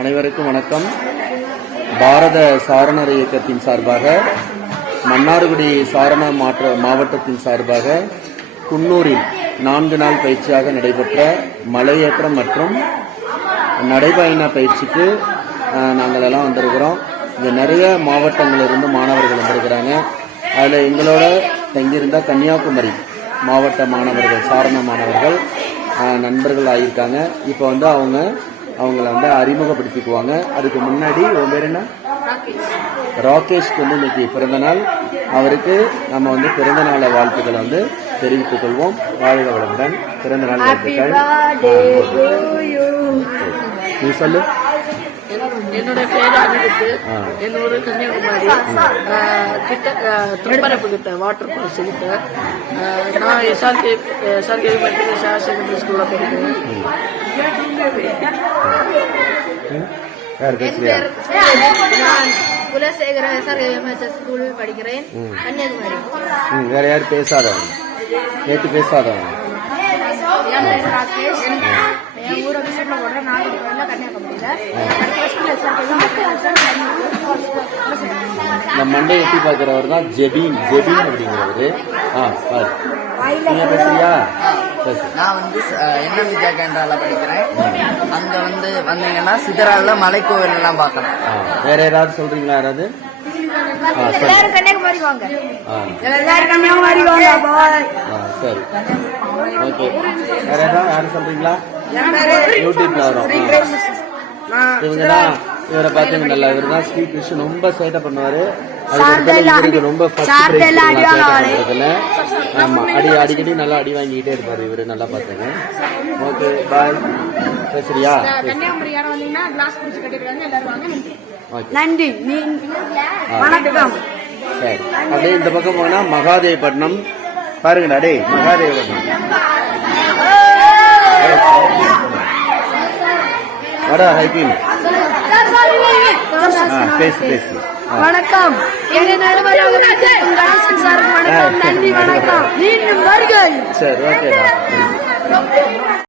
அனைவருக்கும் வணக்கம். பாரத சாரணர் இயக்கத்தின் சார்பாக மன்னார்குடி சாரண மாற்ற மாவட்டத்தின் சார்பாக குன்னூரில் நான்கு நாள் பயிற்சியாக நடைபெற்ற மலையேற்றம் மற்றும் நடைபயண பயிற்சிக்கு நாங்கள் எல்லாம் வந்திருக்கிறோம். இங்கே நிறைய மாவட்டங்களிலிருந்து மாணவர்கள் வந்திருக்கிறாங்க. அதில் எங்களோட தங்கியிருந்த கன்னியாகுமரி மாவட்ட மாணவர்கள் சாரண மாணவர்கள் நண்பர்கள் ஆகியிருக்காங்க. இப்போ வந்து அவங்க அவங்கள வந்து அறிமுகப்படுத்திக்குவாங்க. அதுக்கு முன்னாடி உன் பேர் என்ன? ராகேஷ்க்கு வந்து இன்னைக்கு பிறந்த நாள். அவருக்கு நம்ம வந்து பிறந்த நாள வாழ்த்துக்களை வந்து தெரிவித்துக் கொள்வோம். வாழ்க வளமுடன். பிறந்த நாள் வாழ்த்துக்கள். நீ சொல்லு. என்னோட பேர் அனிருத்து ஆ. என்னோட கன்னியாகுமரி. கிட்ட ஆஹ் திருப்பரப்பு கிட்ட வாட்டர் ஃபால்ஸ் கிட்ட நான் S R K S R K மட்டும் எஸ்ஆர் செகண்டரி ஸ்கூல்ல படிக்கிறேன்? யார் பேசுறியா? நான் குலசேகர எஸ்ஆர்எம்எஸ்எஸ் ஸ்கூலில் படிக்கிறேன். கன்னியாகுமரி. ம், வேற யார் பேசாதவங்க. நேற்று பேசாதவங்க. என் ஊரை நாகர்கோவில் கன்னியாகுமரியில். இந்த மண்டை எட்டி பார்க்கிறவர் தான் ஜெபீன் ஜெபீன் அப்படிங்கிறவரு. ஆ பாரு. நீங்க பேசுறியா? பேசு நான் வந்து என்எம் வித்யாகேந்திரால படிக்கிறேன்? அங்க வந்து வந்தீங்கன்னா சிதறால மலைக்கோவில் எல்லாம் பார்க்கலாம் வேற யாராவது சொல்றீங்களா யாராவது? ஆ சரி. எல்லாரும் கன்னியாகுமரி வாங்க. ஆ. எல்லாரும் கன்னியாகுமரி வாங்க பாய். சரி. ஓகே. வேற ஏதாவது யாரும் சொல்றீங்களா? யூடியூப்ல வரும். இவங்க தான் இவரை பார்த்தீங்க நல்லா இவர் தான் ஸ்ரீ கிருஷ்ணன். ரொம்ப சேட்டை பண்ணுவாரு. ரொம்ப ஃபர்ஸ்ட் பண்றதுல ஆமா அடி அடிக்கடி நல்லா அடி வாங்கிக்கிட்டே இருப்பாரு இவரு நல்லா பார்த்துங்க. ஓகே பாய் பேசுறியா? நன்றி. நீ வணக்கம். சரி. அப்படியே இந்த பக்கம் போனா மகாதேவப்பட்டினம். பாருங்கடா டேய் மகாதேவப்பட்டினம். வாடா ஹைபீன் பேசு பேசு ஆ. வணக்கம். எங்க நடுவராக கணேசன் வணக்கம். நன்றி வணக்கம். மீண்டும் வருகை சரி ஓகேடா